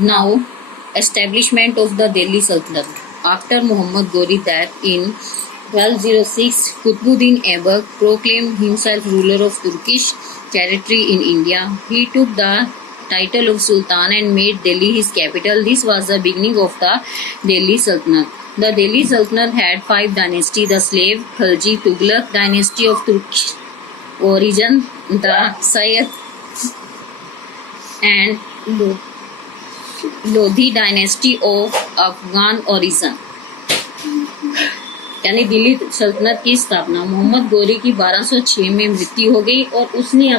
Now, establishment of the Delhi Sultanate. After Muhammad Ghori's death in 1206, Qutbuddin Aibak proclaimed himself ruler of Turkish territory in India. He took the title of Sultan and made Delhi his capital. This was the beginning of the Delhi Sultanate. The Delhi Sultanate had 5 dynasties: the Slave, Khalji, Tughlaq dynasty of Turkish origin, the Sayyid and Lodhi dynasty of Afghan origin. यानी दिल्ली सल्तनत की स्थापना मोहम्मद गोरी की 1206 में मृत्यु हो गई और उसने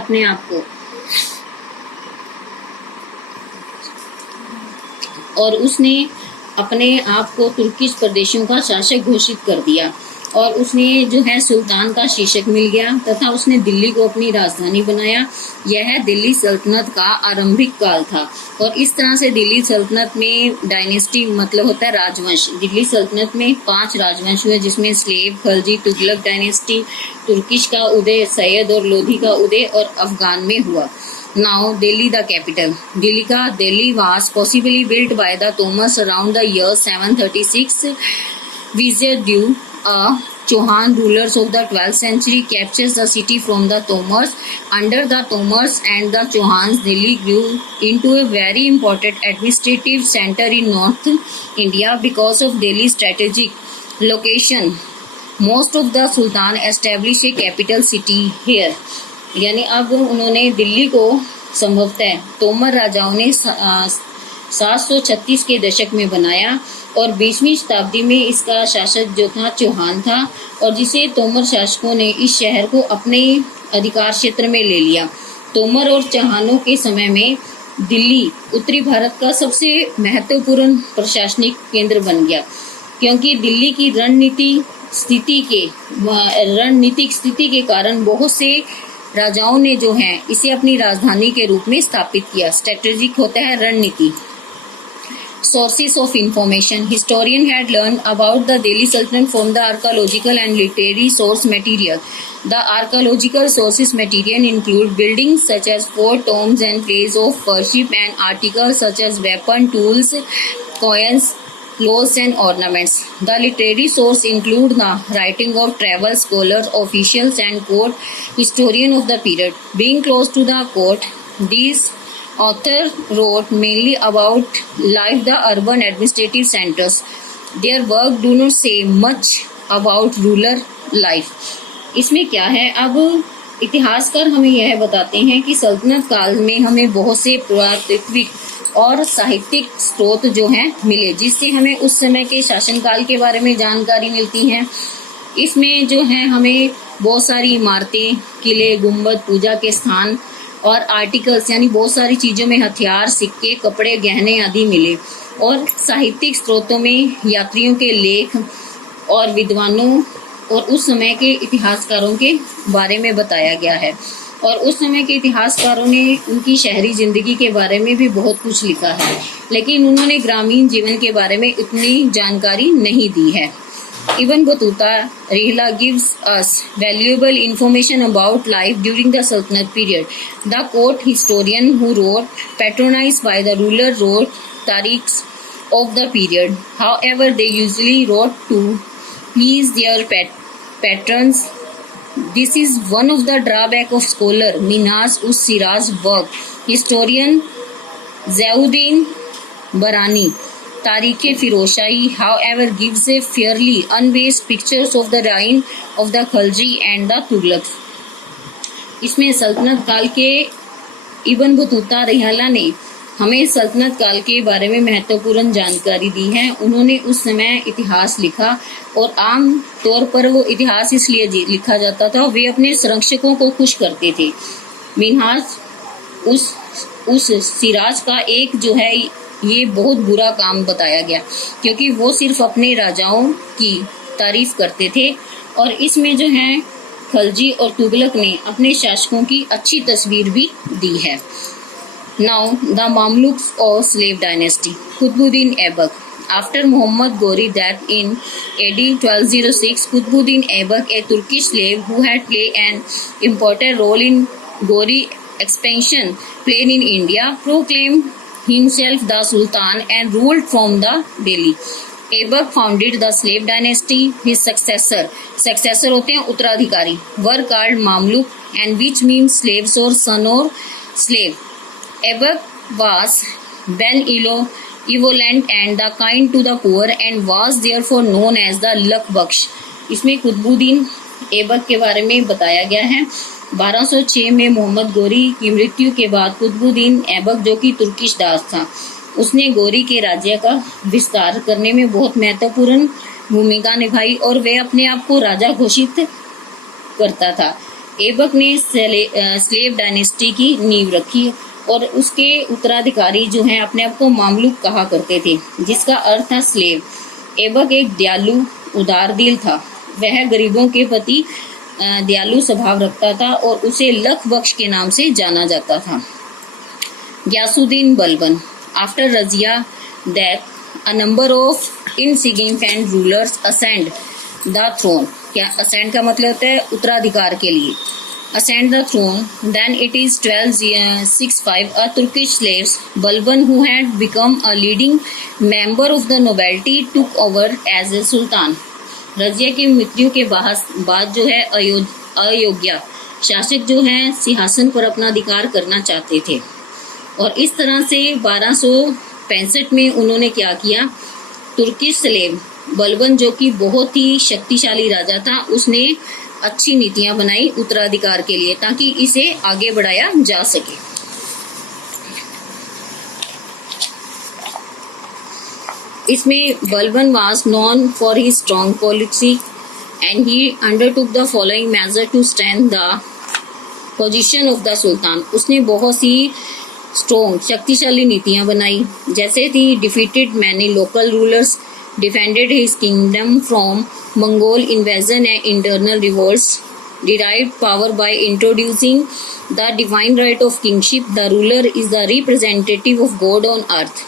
अपने आप को तुर्किश प्रदेशों का शासक घोषित कर दिया और उसने जो है सुल्तान का शीर्षक मिल गया तथा उसने दिल्ली को अपनी राजधानी बनाया। यह दिल्ली सल्तनत का आरंभिक काल था और इस तरह से दिल्ली सल्तनत में डायनेस्टी मतलब होता है राजवंश। दिल्ली सल्तनत में 5 राजवंश हुए जिसमें slave, Khalji, Tughlaq dynasty, Turkish का उदय, सैयद और लोधी का उदय और अफगान में हुआ। Now Delhi the capital. Delhi was possibly built by the Tomars around the year 736. Vizier a Chauhan rulers of the 12th century captures the city from the Tomars. Under the Tomars and the Chauhans, Delhi grew into a very important administrative center in North India because of Delhi's strategic location. Most of the Sultan established a capital city here. यानी अब उन्होंने दिल्ली को संभवतः तोमर राजाओं ने 736 के दशक में बनाया और 20वीं शताब्दी में इसका शासक जो था चौहान था और जिसे तोमर शासकों ने इस शहर को अपने अधिकार क्षेत्र में ले लिया। तोमर और चौहानों के समय में दिल्ली उत्तरी भारत का सबसे महत्वपूर्ण प्रशासनिक केंद्र बन गया क्योंकि दिल्ली की रणनीतिक स्थिति के कारण बहुत से राजाओं ने जो है इसे अपनी राजधानी के रूप में स्थापित किया। स्ट्रेटेजिक होता है रणनीति। Sources of information. Historian had learned about the Delhi Sultanate from the archaeological and literary source material. The archaeological sources material include buildings such as fort, tombs and places of worship and articles such as weapon, tools, coins, clothes and ornaments. The literary source include the writing of travel scholars, officials and court historian of the period. Being close to the court, these authors wrote mainly about life the urban administrative centers. Their work do not say much about rural life. इसमें क्या है, अब इतिहासकार हमें यह बताते हैं कि सल्तनत काल में हमें बहुत से पुरातात्विक और साहित्यिक स्रोत जो हैं मिले जिससे हमें उस समय के शासनकाल के बारे में जानकारी मिलती है। इसमें जो है हमें बहुत सारी इमारतें, किले, गुंबद, पूजा के स्थान और आर्टिकल्स यानी बहुत सारी चीज़ों में हथियार, सिक्के, कपड़े, गहने आदि मिले और साहित्यिक स्रोतों में यात्रियों के लेख और विद्वानों और उस समय के इतिहासकारों के बारे में बताया गया है। और उस समय के इतिहासकारों ने उनकी शहरी जिंदगी के बारे में भी बहुत कुछ लिखा है लेकिन उन्होंने ग्रामीण जीवन के बारे में इतनी जानकारी नहीं दी है। Ibn Battuta Rihla gives us valuable information about life during the Sultanate period. The court historian who wrote, patronized by the ruler, wrote tarikhs of the period. However, they usually wrote to please their patrons. This is one of the drawbacks of scholar Minhaj-us-Siraj's work. Historian Zainuddin Barani Tariq Firozshahi, however, gives a fairly unbiased picture of the reign of the Khalji and the Tughlaq. इसमें सल्तनत काल के Ibn Battuta रिहला ने हमें सल्तनत काल के बारे में महत्वपूर्ण जानकारी दी है। उन्होंने उस समय इतिहास लिखा और आम तौर पर वो इतिहास इसलिए लिखा जाता था वे अपने संरक्षकों को खुश करते थे। मिनहाज उस सिराज का एक जो है ये बहुत बुरा काम बताया गया क्योंकि वो सिर्फ अपने राजाओं की तारीफ करते थे और इसमें जो है खलजी और तुगलक ने अपने शासकों की अच्छी तस्वीर भी दी है। Now the Mamluks or slave dynasty. Qutbuddin Aibak. After Muhammad Ghori's death in AD 1206, Qutbuddin Aibak, a Turkish slave who had played an important role in Ghori expansion plan in India, proclaimed himself the Sultan and ruled from the Delhi. Aibak founded the slave dynasty. His successor होते हैं उत्तराधिकारी, were called Mamluk, and which means slaves or son or slave. Aibak was benevolent and the kind to the poor and was therefore known as the luck बख्श. इसमें कुतुबुद्दीन ऐबक के बारे में बताया गया है। 1206 में मोहम्मद गोरी की मृत्यु के बाद कुतुबुद्दीन ऐबक, जो कि तुर्किश दास था, उसने गोरी के राज्य का विस्तार करने में बहुत महत्वपूर्ण भूमिका निभाई और वह अपने आप को राजा घोषित करता था। ऐबक ने स्लेव डायनेस्टी की नींव रखी और उसके उत्तराधिकारी जो हैं अपने आप को मामलुक कहा करते थे, जिसका अर्थ था स्लेव। ऐबक एक दयालु उदार दिल था। वह गरीबों के प्रति दयालु स्वभाव रखता था और उसे लख बख्श के नाम से जाना जाता था। Ghiyasuddin Balban. After Razia death a number of insignificant rulers ascend the throne. क्या असेंड का मतलब होता है उत्तराधिकार के लिए। ascend the throne. Then it is 1265 a Turkish slaves Balban, who had become a leading member of the nobility, took over as a sultan. Razia की मृत्यु के बाद जो है अयोग्य शासक जो है सिंहासन पर अपना अधिकार करना चाहते थे और इस तरह से 1265 में उन्होंने क्या किया, तुर्की स्लेव बलबन जो कि बहुत ही शक्तिशाली राजा था, उसने अच्छी नीतियां बनाई उत्तराधिकार के लिए ताकि इसे आगे बढ़ाया जा सके। इसमें Balban was known for his strong policy and he undertook the following measure to strengthen the position of the sultan. उसने बहुत सी स्ट्रॉन्ग शक्तिशाली नीतियां बनाई, जैसे थी defeated many local rulers, defended his kingdom from Mongol invasion and internal revolts, derived power by introducing the divine right of kingship. The ruler is the representative of God on earth.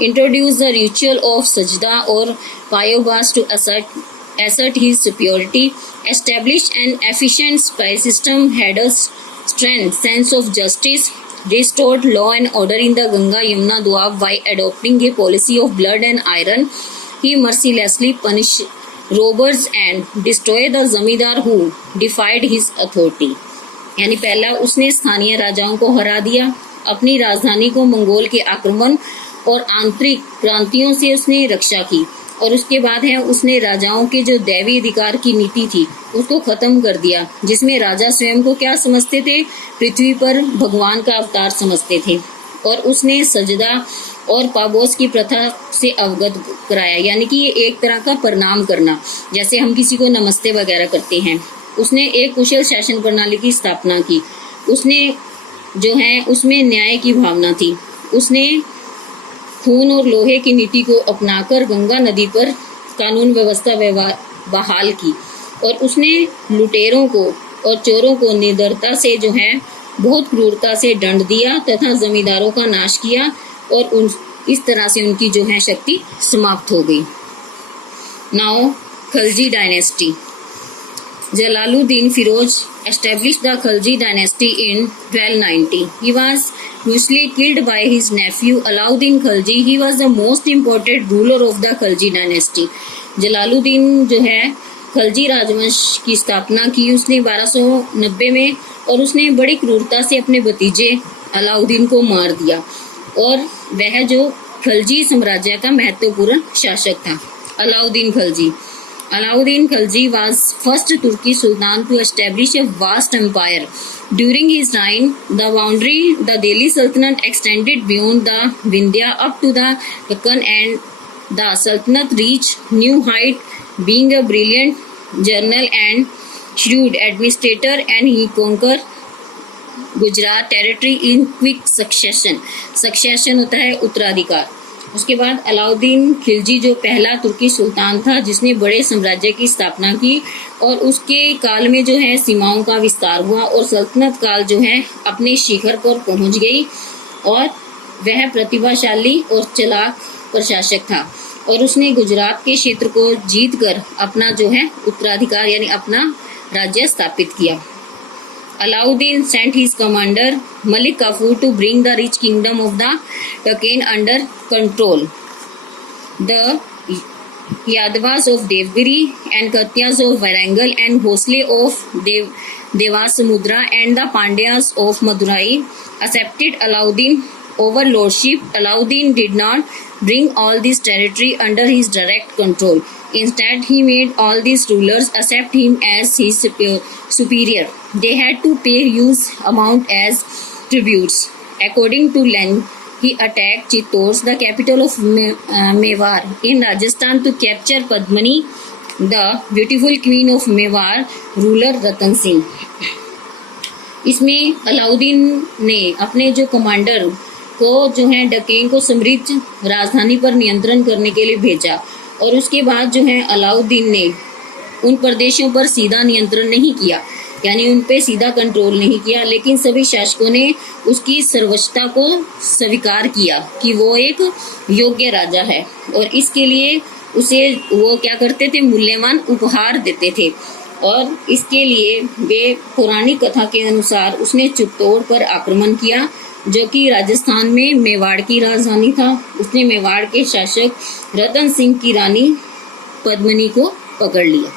Introduced the ritual of sajda or payobas to assert his superiority. Established an efficient spy system, had a strength sense of justice. Restored law and order in the Ganga Yamuna Doab by adopting a policy of blood and iron. He mercilessly punished robbers and destroyed the zamindar who defied his authority. यानी पहला उसने स्थानीय राजाओं को हरा दिया, अपनी राजधानी को मंगोल के आक्रमण और आंतरिक क्रांतियों से उसने रक्षा की और उसके बाद है उसने राजाओं के जो दैवी अधिकार की नीति थी उसको खत्म कर दिया, जिसमें राजा स्वयं को क्या समझते थे, पृथ्वी पर भगवान का अवतार समझते थे। और उसने सजदा और पाबोस की प्रथा से अवगत कराया, यानी कि ये एक तरह का प्रणाम करना, जैसे हम किसी को नमस्ते वगैरह करते हैं। उसने एक कुशल शासन प्रणाली की स्थापना की। उसने जो है उसमें न्याय की भावना थी। उसने खून और लोहे की नीति को अपनाकर गंगा नदी पर कानून व्यवस्था बहाल की और उसने लुटेरों को और चोरों को निर्दयता से जो है बहुत क्रूरता से दंड दिया तथा जमींदारों का नाश किया और इस तरह से उनकी जो है शक्ति समाप्त हो गई। Now Khalji dynasty. Jalaluddin Firoz established the Khalji dynasty in 1290. He was brutally killed by his nephew Alauddin Khalji. He was the most important ruler of the Khalji dynasty. Jalaluddin जो है खलजी राजवंश की स्थापना की उसने 1290 में और उसने बड़ी क्रूरता से अपने भतीजे अलाउद्दीन को मार दिया और वह जो खलजी साम्राज्य का महत्वपूर्ण शासक था Alauddin Khalji. Alauddin Khalji was first Turki Sultan to establish a vast empire. During his reign, the Delhi Sultanate extended beyond the Vindhya up to the Deccan, and the Sultanate reached new height, being a brilliant general and shrewd administrator, and he conquered Gujarat territory in quick succession. Succession होता है उत्तराधिकार। उसके बाद अलाउद्दीन खिलजी जो पहला तुर्की सुल्तान था जिसने बड़े साम्राज्य की स्थापना की और उसके काल में जो है सीमाओं का विस्तार हुआ और सल्तनत काल जो है अपने शिखर पर पहुंच गई और वह प्रतिभाशाली और चालाक प्रशासक था और उसने गुजरात के क्षेत्र को जीतकर अपना जो है उत्तराधिकार यानी अपना राज्य स्थापित किया। Alauddin sent his commander Malik Kafur to bring the rich kingdom of the Deccan under control. The Yadavas of Devgiri and Katyas of Warangal and Bhosle of Devasamudra and the Pandyas of Madurai accepted Alauddin overlordship. Alauddin did not bring all this territory under his direct control. Instead, he made all these rulers accept him as his superior. They had to pay huge amount as tributes. According to Len, he attacked Chittor, the capital of Mewar in Rajasthan, to capture Padmani, the beautiful queen of Mewar, ruler Ratan Singh. इसमें अलाउद्दीन ने अपने जो commander को जो है डकेन को समृद्ध राजधानी पर नियंत्रण करने के लिए भेजा और उसके बाद जो है अलाउद्दीन ने उन प्रदेशों पर सीधा नियंत्रण नहीं किया, यानी उन पे सीधा कंट्रोल नहीं किया, लेकिन सभी शासकों ने उसकी सर्वोच्चता को स्वीकार किया कि वो एक योग्य राजा है और इसके लिए उसे वो क्या करते थे, मूल्यवान उपहार देते थे। और इसके लिए वे पौराणिक कथा के अनुसार उसने चित्तौड़ पर आक्रमण किया, जो कि राजस्थान में मेवाड़ की राजधानी था। उसने मेवाड़ के शासक रतन सिंह की रानी पद्मिनी को पकड़ लिया।